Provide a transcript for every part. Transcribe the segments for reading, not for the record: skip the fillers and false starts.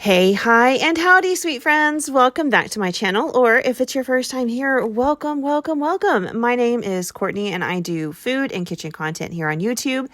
Hey, hi, and howdy, sweet friends. Welcome back to my channel, or if it's your first time here, welcome, welcome, welcome. My name is Courtney, and I do food and kitchen content here on YouTube.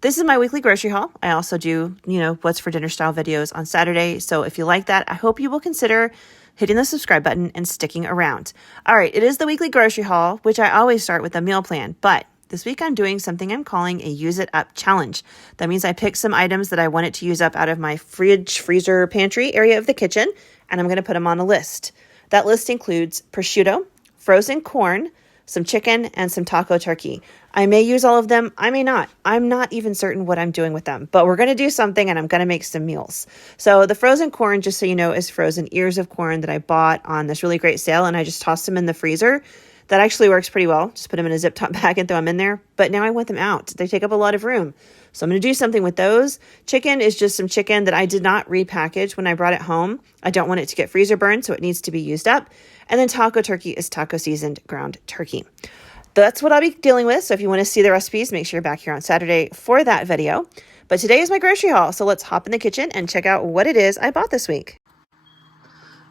This is my weekly grocery haul. I also do, what's for dinner style videos on Saturday. So if you like that, I hope you will consider hitting the subscribe button and sticking around. All right, it is the weekly grocery haul, which I always start with a meal plan, but this week I'm doing something I'm calling a use it up challenge. That means I pick some items that I want it to use up out of my fridge, freezer, pantry area of the kitchen, and I'm going to put them on a list. That list includes prosciutto, frozen corn, some chicken, and some taco turkey. I may use all of them. I may not. I'm not even certain what I'm doing with them, but we're going to do something and I'm going to make some meals. So the frozen corn, just so you know, is frozen ears of corn that I bought on this really great sale, and I just tossed them in the freezer. That actually works pretty well. Just put them in a zip top bag and throw them in there. But now I want them out. They take up a lot of room. So I'm going to do something with those. Chicken is just some chicken that I did not repackage when I brought it home. I don't want it to get freezer burned, so it needs to be used up. And then taco turkey is taco seasoned ground turkey. That's what I'll be dealing with. So if you want to see the recipes, make sure you're back here on Saturday for that video. But today is my grocery haul. So let's hop in the kitchen and check out what it is I bought this week.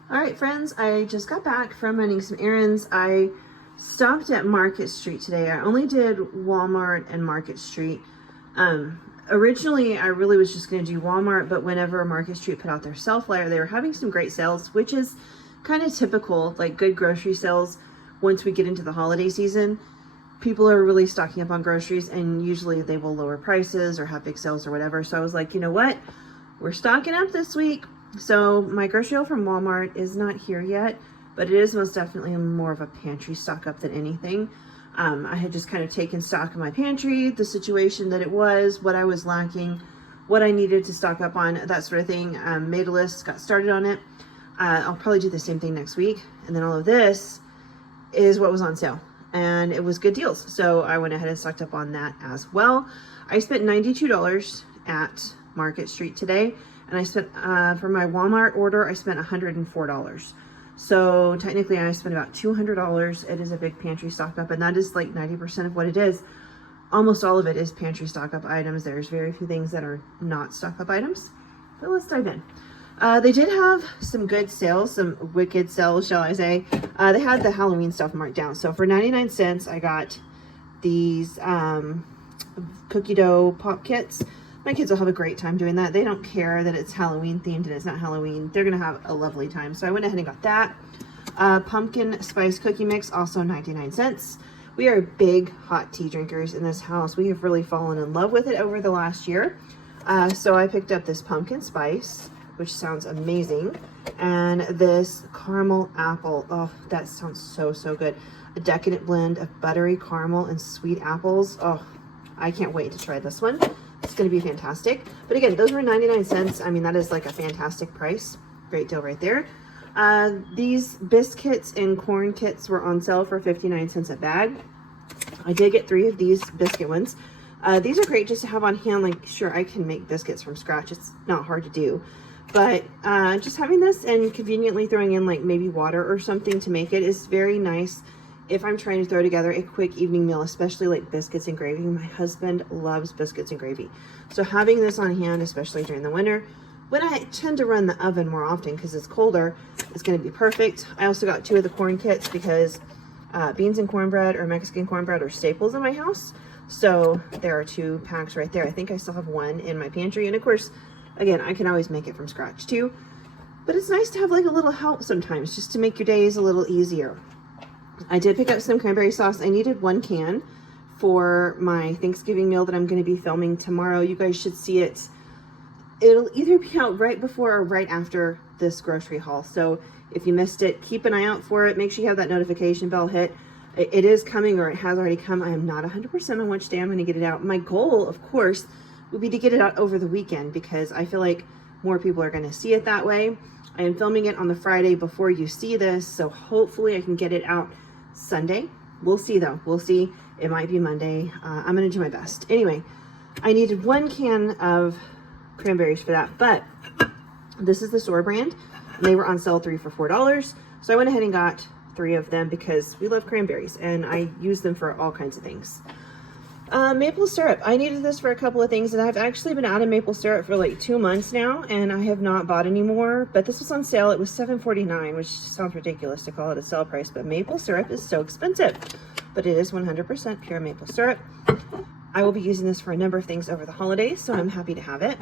All right, friends, I just got back from running some errands. I stopped at Market Street today. I only did Walmart and Market Street. Originally, I really was just going to do Walmart, but whenever Market Street put out their sale flyer, they were having some great sales, which is kind of typical, like good grocery sales. Once we get into the holiday season, people are really stocking up on groceries, and usually they will lower prices or have big sales or whatever. So I was like, you know what? We're stocking up this week. So my grocery haul from Walmart is not here yet, but it is most definitely more of a pantry stock up than anything. I had just kind of taken stock of my pantry, the situation that it was, what I was lacking, what I needed to stock up on, that sort of thing. Made a list, got started on it. I'll probably do the same thing next week. And then all of this is what was on sale, and it was good deals. So I went ahead and stocked up on that as well. I spent $92 at Market Street today, and I spent, for my Walmart order, I spent $104. So technically I spent about $200. It is a big pantry stock up, and that is like 90% of what it is. Almost all of it is pantry stock up items. There's very few things that are not stock up items, but let's dive in. They did have some good sales, some wicked sales, shall I say. They had the Halloween stuff marked down. So for 99 cents, I got these cookie dough pop kits. My kids will have a great time doing that. They don't care that it's Halloween themed and it's not Halloween. They're going to have a lovely time. So I went ahead and got that. Pumpkin spice cookie mix, also 99 cents. We are big hot tea drinkers in this house. We have really fallen in love with it over the last year. So I picked up this pumpkin spice, which sounds amazing. And this caramel apple. Oh, that sounds so, so good. A decadent blend of buttery caramel and sweet apples. Oh, I can't wait to try this one. It's going to be fantastic. But again, those were 99 cents. I mean, that is like a fantastic price. Great deal right there. These biscuits and corn kits were on sale for 59 cents a bag. I did get 3 of these biscuit ones. These are great just to have on hand. Like, sure, I can make biscuits from scratch. It's not hard to do. But just having this and conveniently throwing in like maybe water or something to make it is very nice if I'm trying to throw together a quick evening meal, especially like biscuits and gravy. My husband loves biscuits and gravy. So having this on hand, especially during the winter, when I tend to run the oven more often because it's colder, it's going to be perfect. I also got 2 of the corn kits because beans and cornbread or Mexican cornbread are staples in my house. So there are 2 packs right there. I think I still have 1 in my pantry. And of course, again, I can always make it from scratch too. But it's nice to have like a little help sometimes just to make your days a little easier. I did pick up some cranberry sauce. I needed 1 can for my Thanksgiving meal that I'm going to be filming tomorrow. You guys should see it. It'll either be out right before or right after this grocery haul. So if you missed it, keep an eye out for it. Make sure you have that notification bell hit. It is coming, or it has already come. I am not 100% on which day I'm going to get it out. My goal, of course, would be to get it out over the weekend because I feel like more people are going to see it that way. I am filming it on the Friday before you see this, so hopefully I can get it out Sunday. We'll see though. We'll see. It might be Monday. I'm going to do my best. Anyway, I needed 1 can of cranberries for that, but this is the store brand. And they were on sale 3 for $4. So I went ahead and got 3 of them because we love cranberries and I use them for all kinds of things. Maple syrup. I needed this for a couple of things, and I've actually been out of maple syrup for like 2 months now, and I have not bought any more. But this was on sale. It was $7.49, which sounds ridiculous to call it a sale price, but maple syrup is so expensive. But it is 100% pure maple syrup. I will be using this for a number of things over the holidays, so I'm happy to have it.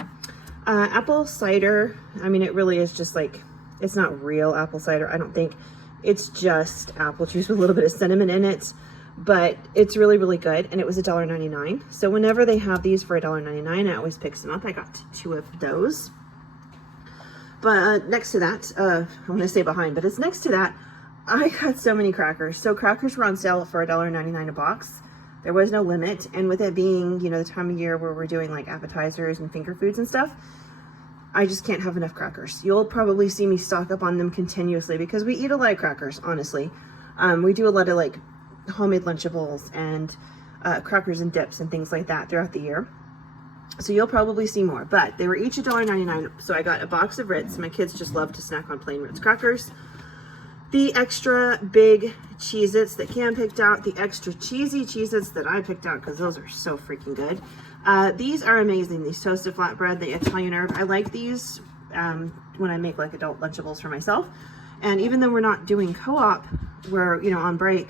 Apple cider. I mean, it really is just like, it's not real apple cider, I don't think. It's just apple juice with a little bit of cinnamon in it. But it's really, really good, and it was $1.99. So whenever they have these for $1.99, I always pick some up. I got 2 of those. But next to that, I want to say behind, but it's next to that, I got so many crackers. So crackers were on sale for $1.99 a box. There was no limit, and with it being, you know, the time of year where we're doing like appetizers and finger foods and stuff, I just can't have enough crackers. You'll probably see me stock up on them continuously because we eat a lot of crackers, honestly. We do a lot of like homemade Lunchables and crackers and dips and things like that throughout the year. So you'll probably see more, but they were each $1.99. So I got a box of Ritz. My kids just love to snack on plain Ritz crackers. The extra big Cheez-Its that Cam picked out, the extra cheesy Cheez-Its that I picked out because those are so freaking good. These are amazing, these toasted flatbread, the Italian herb. I like these when I make like adult Lunchables for myself. And even though we're not doing co-op, we're, you know, on break,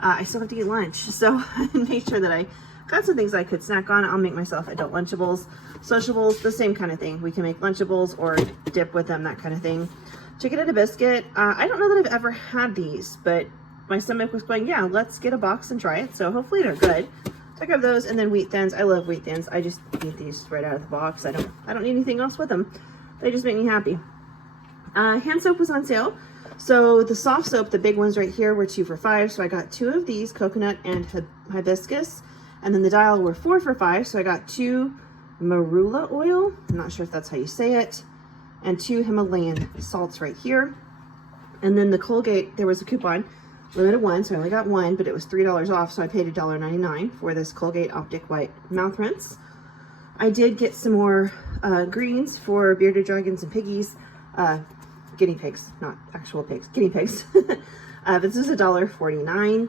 I still have to eat lunch. So I made sure that I got some things I could snack on. I'll make myself adult Lunchables. Sociables, the same kind of thing. We can make Lunchables or dip with them, that kind of thing. Chicken and a biscuit. I don't know that I've ever had these, but my stomach was going, yeah, let's get a box and try it. So hopefully they're good. So I grabbed those, and then Wheat Thins. I love Wheat Thins. I just eat these right out of the box. I don't need anything else with them. They just make me happy. Hand soap was on sale. So the soft soap, the big ones right here, were 2 for $5. So I got 2 of these, coconut and hibiscus. And then the dial were 4 for $5. So I got 2 marula oil. I'm not sure if that's how you say it. And 2 Himalayan salts right here. And then the Colgate, there was a coupon, limited 1, so I only got 1, but it was $3 off, so I paid $1.99 for this Colgate Optic White mouth rinse. I did get some more greens for bearded dragons and piggies. Guinea pigs, not actual pigs, guinea pigs. This is $1.49.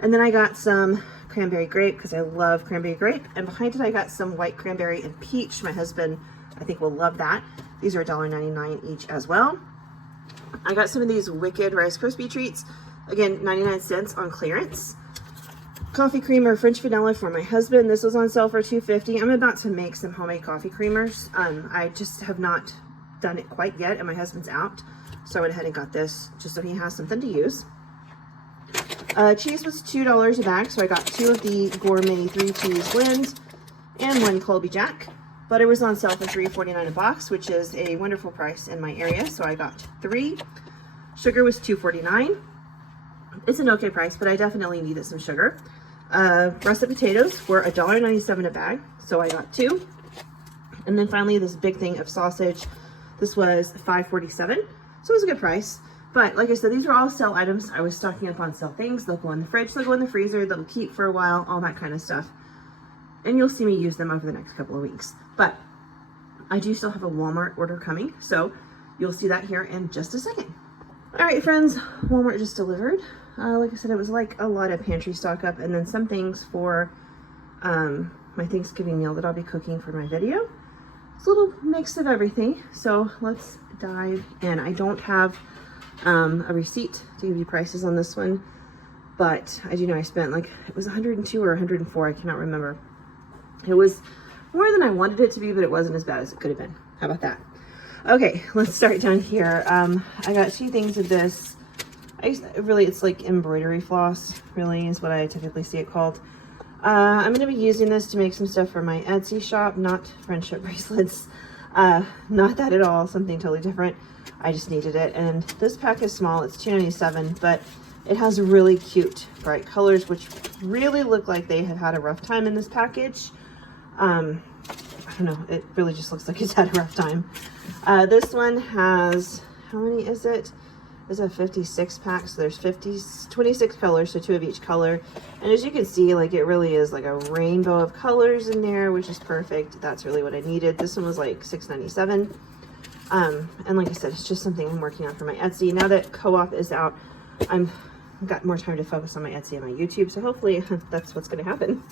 And then I got some cranberry grape because I love cranberry grape. And behind it, I got some white cranberry and peach. My husband, I think, will love that. These are $1.99 each as well. I got some of these Wicked Rice Krispie treats. Again, 99 cents on clearance. Coffee creamer, French vanilla for my husband. This was on sale for $2.50. I'm about to make some homemade coffee creamers. I just have not done it quite yet, and my husband's out, so I went ahead and got this just so he has something to use. Cheese was $2 a bag, so I got 2 of the gourmet 3 cheese blends and 1 Colby Jack. Butter was on sale for $3.49 a box, which is a wonderful price in my area, so I got 3. Sugar was $2.49. It's an okay price, but I definitely needed some sugar. Russet potatoes were $1.97 a bag, so I got 2. And then finally, this big thing of sausage. This was $5.47, so it was a good price. But like I said, these were all sale items. I was stocking up on sale things. They'll go in the fridge, they'll go in the freezer, they'll keep for a while, all that kind of stuff. And you'll see me use them over the next couple of weeks. But I do still have a Walmart order coming, so you'll see that here in just a second. All right, friends, Walmart just delivered. Like I said, it was like a lot of pantry stock up, and then some things for my Thanksgiving meal that I'll be cooking for my video. It's a little mix of everything, so let's dive in. I don't have a receipt to give you prices on this one, but I do know I spent like, it was 102 or 104, I cannot remember. It was more than I wanted it to be, but it wasn't as bad as it could have been. How about that? Okay, let's start down here. I got 2 things of this. It's like embroidery floss, really is what I typically see it called. I'm going to be using this to make some stuff for my Etsy shop, not friendship bracelets. Not that at all, something totally different. I just needed it, and this pack is small. It's $2.97, but it has really cute bright colors, which really look like they have had a rough time in this package. I don't know, it really just looks like it's had a rough time. This one has, how many is it? It's a 56 pack, so there's 26 colors, so 2 of each color. And as you can see, like, it really is like a rainbow of colors in there, which is perfect. That's really what I needed. This one was like $6.97. And like I said, it's just something I'm working on for my Etsy. Now that co-op is out, I've got more time to focus on my Etsy and my YouTube, so hopefully that's what's going to happen.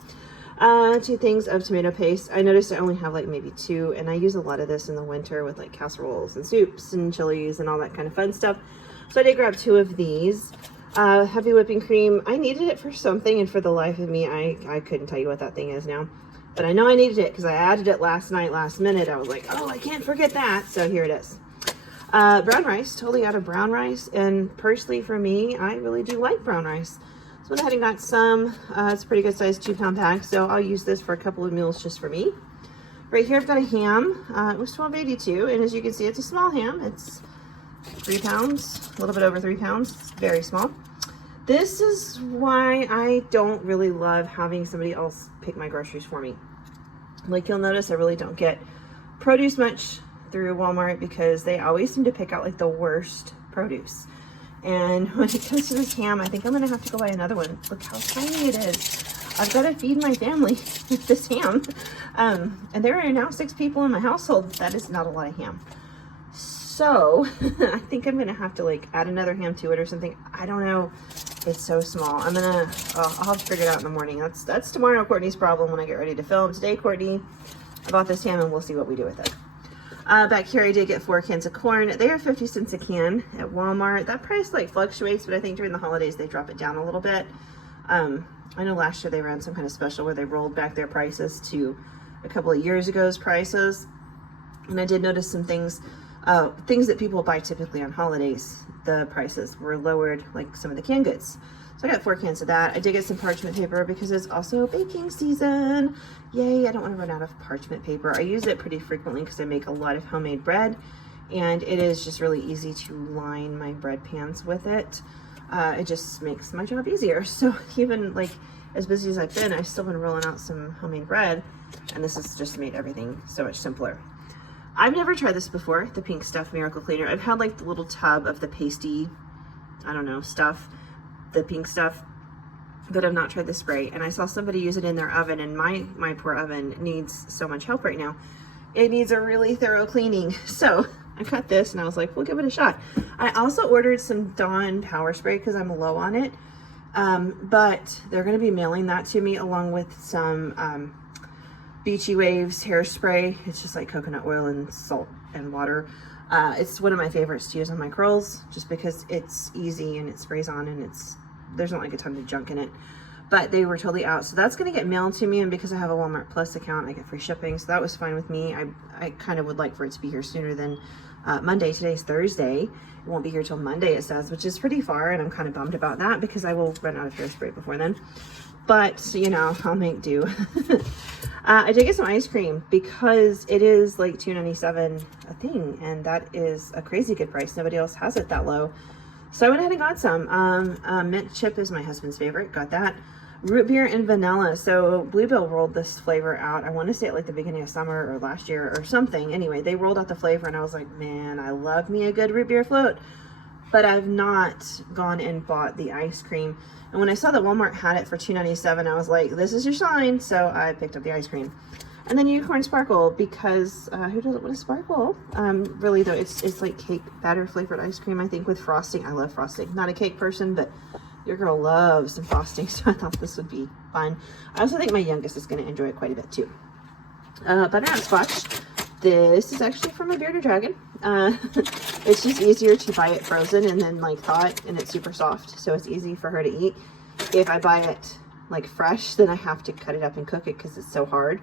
2 things of tomato paste. I noticed I only have like maybe 2, and I use a lot of this in the winter with like casseroles and soups and chilies and all that kind of fun stuff. So I did grab 2 of these. Heavy whipping cream. I needed it for something, and for the life of me, I couldn't tell you what that thing is now. But I know I needed it because I added it last night, last minute. I was like, oh, I can't forget that. So here it is. Brown rice, totally out of brown rice. And personally for me, I really do like brown rice. So I went ahead and got some. It's a pretty good size 2-pound pack. So I'll use this for a couple of meals just for me. Right here, I've got a ham. It was $12.82. And as you can see, it's a small ham. It's 3 pounds, a little bit over 3 pounds. It's very small. This is why I don't really love having somebody else pick my groceries for me. Like you'll notice, I really don't get produce much through Walmart because they always seem to pick out like the worst produce. And when it comes to this ham, I think I'm gonna have to go buy another one. Look how tiny it is. I've got to feed my family with this ham. And there are now 6 people in my household. That is not a lot of ham. So I think I'm gonna have to like add another ham to it or something. I don't know. It's so small. I'll have to figure it out in the morning. That's tomorrow Courtney's problem when I get ready to film. Today, Courtney, I bought this ham and we'll see what we do with it. Back here, I did get 4 cans of corn. They are 50 cents a can at Walmart. That price like fluctuates, but I think during the holidays they drop it down a little bit. I know last year they ran some kind of special where they rolled back their prices to a couple of years ago's prices. And I did notice some things that people buy typically on holidays, the prices were lowered, like some of the canned goods. So I got 4 cans of that. I did get some parchment paper because it's also baking season. Yay, I don't want to run out of parchment paper. I use it pretty frequently because I make a lot of homemade bread, and it is just really easy to line my bread pans with it. It just makes my job easier. So even like as busy as I've been, I've still been rolling out some homemade bread, and this has just made everything so much simpler. I've never tried this before, the Pink Stuff Miracle Cleaner. I've had like the little tub of the pasty, I don't know, stuff, the pink stuff, but I've not tried the spray. And I saw somebody use it in their oven, and my poor oven needs so much help right now. It needs a really thorough cleaning. So I got this and I was like, we'll give it a shot. I also ordered some Dawn Power Spray because I'm low on it. But they're going to be mailing that to me along with some Beachy Waves hairspray. It's just like coconut oil and salt and water. It's one of my favorites to use on my curls just because it's easy and it sprays on, and there's not like a ton of junk in it. But they were totally out, so that's going to get mailed to me, and because I have a Walmart Plus account, I get free shipping, so that was fine with me. I kind of would like for it to be here sooner than Monday. Today's Thursday. It won't be here till Monday, it says, which is pretty far, and I'm kind of bummed about that because I will run out of hairspray before then. But, you know, I'll make do. I did get some ice cream because it is like $2.97 a thing, and that is a crazy good price. Nobody else has it that low. So I went ahead and got some. Mint chip is my husband's favorite. Got that. Root beer and vanilla. So Bluebell rolled this flavor out. I want to say at like the beginning of summer or last year or something. Anyway, they rolled out the flavor, and I was like, man, I love me a good root beer float. But I've not gone and bought the ice cream. And when I saw that Walmart had it for $2.97, I was like, this is your sign. So I picked up the ice cream. And then unicorn sparkle, because who doesn't want a sparkle? Really though, it's like cake batter flavored ice cream, I think, with frosting. I love frosting. Not a cake person, but your girl loves some frosting, so I thought this would be fun. I also think my youngest is going to enjoy it quite a bit too. Butternut squash. This is actually from a bearded dragon. It's just easier to buy it frozen and then like thaw it, and it's super soft, so it's easy for her to eat. If I buy it like fresh, then I have to cut it up and cook it because it's so hard.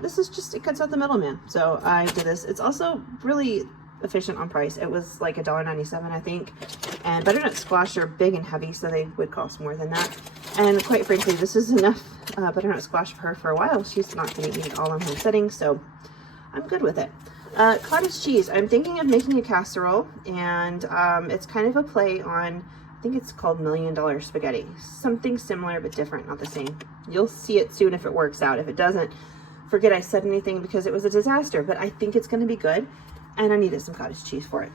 This is just, it cuts out the middleman. So I did this. It's also really efficient on price. It was like $1.97, I think. And butternut squash are big and heavy, so they would cost more than that. And quite frankly, this is enough butternut squash for her for a while. She's not going to eat it all in one sitting, so I'm good with it. Cottage cheese. I'm thinking of making a casserole, and it's kind of a play on, I think it's called $1 Million Spaghetti. Something similar but different, not the same. You'll see it soon if it works out. If it doesn't, forget I said anything because it was a disaster, but I think it's going to be good, and I needed some cottage cheese for it.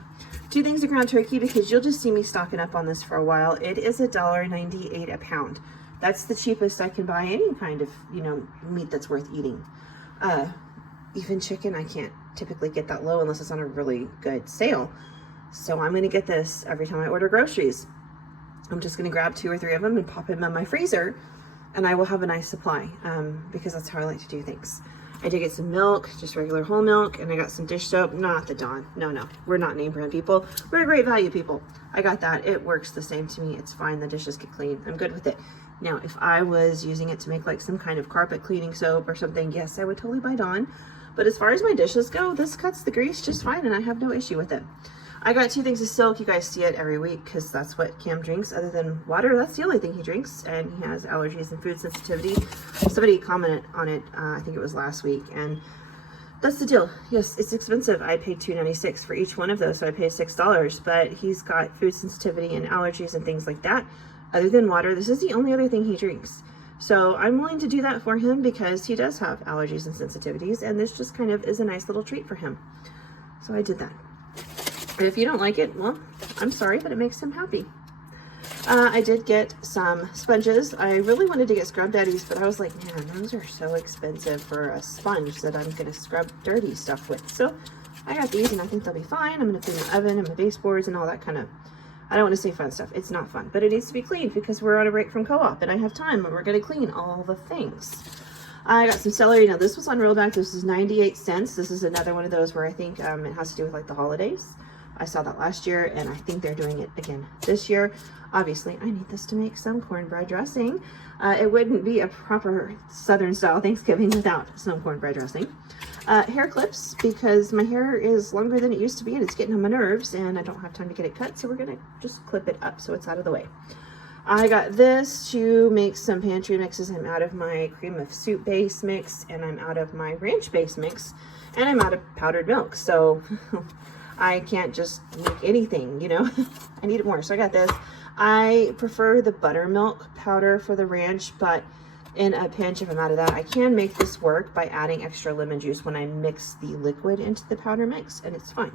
2 things of ground turkey, because you'll just see me stocking up on this for a while. It is $1.98 a pound. That's the cheapest I can buy any kind of, you know, meat that's worth eating. Even chicken, I can't typically get that low unless it's on a really good sale. So I'm going to get this every time I order groceries. I'm just going to grab 2 or 3 of them and pop them in my freezer and I will have a nice supply because that's how I like to do things. I did get some milk, just regular whole milk, and I got some dish soap, not the Dawn. No, we're not name brand people. We're great value people. I got that. It works the same to me. It's fine. The dishes get clean. I'm good with it. Now, if I was using it to make like some kind of carpet cleaning soap or something, yes, I would totally buy Dawn. But as far as my dishes go, this cuts the grease just fine, and I have no issue with it. I got 2 things of Silk. You guys see it every week because that's what Cam drinks. Other than water, that's the only thing he drinks, and he has allergies and food sensitivity. Somebody commented on it, I think it was last week, and that's the deal. Yes, it's expensive. I paid $2.96 for each one of those, so I paid $6, but he's got food sensitivity and allergies and things like that. Other than water, this is the only other thing he drinks. So I'm willing to do that for him because he does have allergies and sensitivities, and this just kind of is a nice little treat for him. So I did that. And if you don't like it, well, I'm sorry, but it makes him happy. I did get some sponges. I really wanted to get Scrub Daddies, but I was like, man, those are so expensive for a sponge that I'm going to scrub dirty stuff with. So I got these, and I think they'll be fine. I'm going to clean the oven and my baseboards and all that kind of, I don't want to say fun stuff. It's not fun, but it needs to be cleaned because we're on a break from co-op, and I have time, and we're going to clean all the things. I got some celery. Now, this was on Rollback. This is 98 cents. This is another one of those where I think it has to do with like the holidays. I saw that last year, and I think they're doing it again this year. Obviously, I need this to make some cornbread dressing. It wouldn't be a proper Southern style Thanksgiving without some cornbread dressing. Hair clips, because my hair is longer than it used to be, and it's getting on my nerves, and I don't have time to get it cut, so we're gonna just clip it up so it's out of the way. I got this to make some pantry mixes. I'm out of my cream of soup base mix, and I'm out of my ranch base mix, and I'm out of powdered milk. So I can't just make anything, you know. I need it more. So I got this. I prefer the buttermilk powder for the ranch, but in a pinch, if I'm out of that, I can make this work by adding extra lemon juice when I mix the liquid into the powder mix, and it's fine.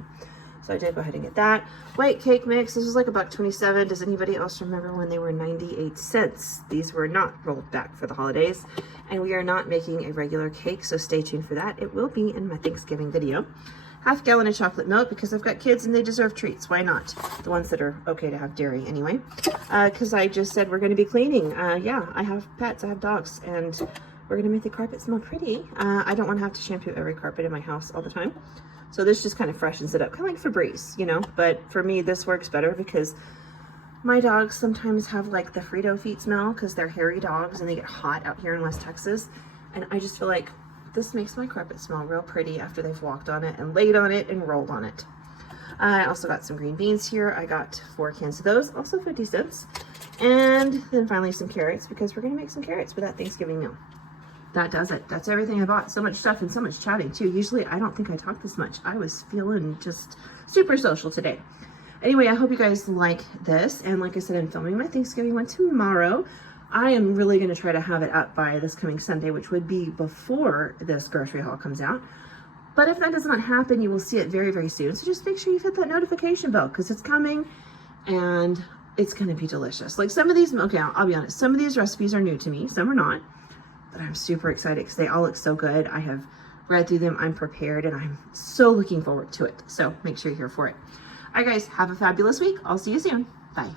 So I did go ahead and get that. White cake mix. This was like $1.27. Does anybody else remember when they were 98 cents? These were not rolled back for the holidays, and we are not making a regular cake, so stay tuned for that. It will be in my Thanksgiving video. Half gallon of chocolate milk because I've got kids and they deserve treats. Why not? The ones that are okay to have dairy anyway. Because I just said we're going to be cleaning. Yeah, I have pets. I have dogs. And we're going to make the carpet smell pretty. I don't want to have to shampoo every carpet in my house all the time. So this just kind of freshens it up. Kind of like Febreze, you know. But for me, this works better because my dogs sometimes have like the Frito feet smell because they're hairy dogs and they get hot out here in West Texas. And I just feel like this makes my carpet smell real pretty after they've walked on it and laid on it and rolled on it. I also got some green beans here. I got 4 cans of those, also 50 cents. And then finally some carrots because we're going to make some carrots for that Thanksgiving meal. That does it. That's everything I bought. So much stuff and so much chatting too. Usually I don't think I talk this much. I was feeling just super social today. Anyway, I hope you guys like this. And like I said, I'm filming my Thanksgiving one tomorrow. I am really going to try to have it up by this coming Sunday, which would be before this grocery haul comes out. But if that does not happen, you will see it very, very soon. So just make sure you hit that notification bell because it's coming and it's going to be delicious. Like some of these, okay, I'll be honest, some of these recipes are new to me. Some are not, but I'm super excited because they all look so good. I have read through them. I'm prepared and I'm so looking forward to it. So make sure you're here for it. All right, guys, have a fabulous week. I'll see you soon. Bye.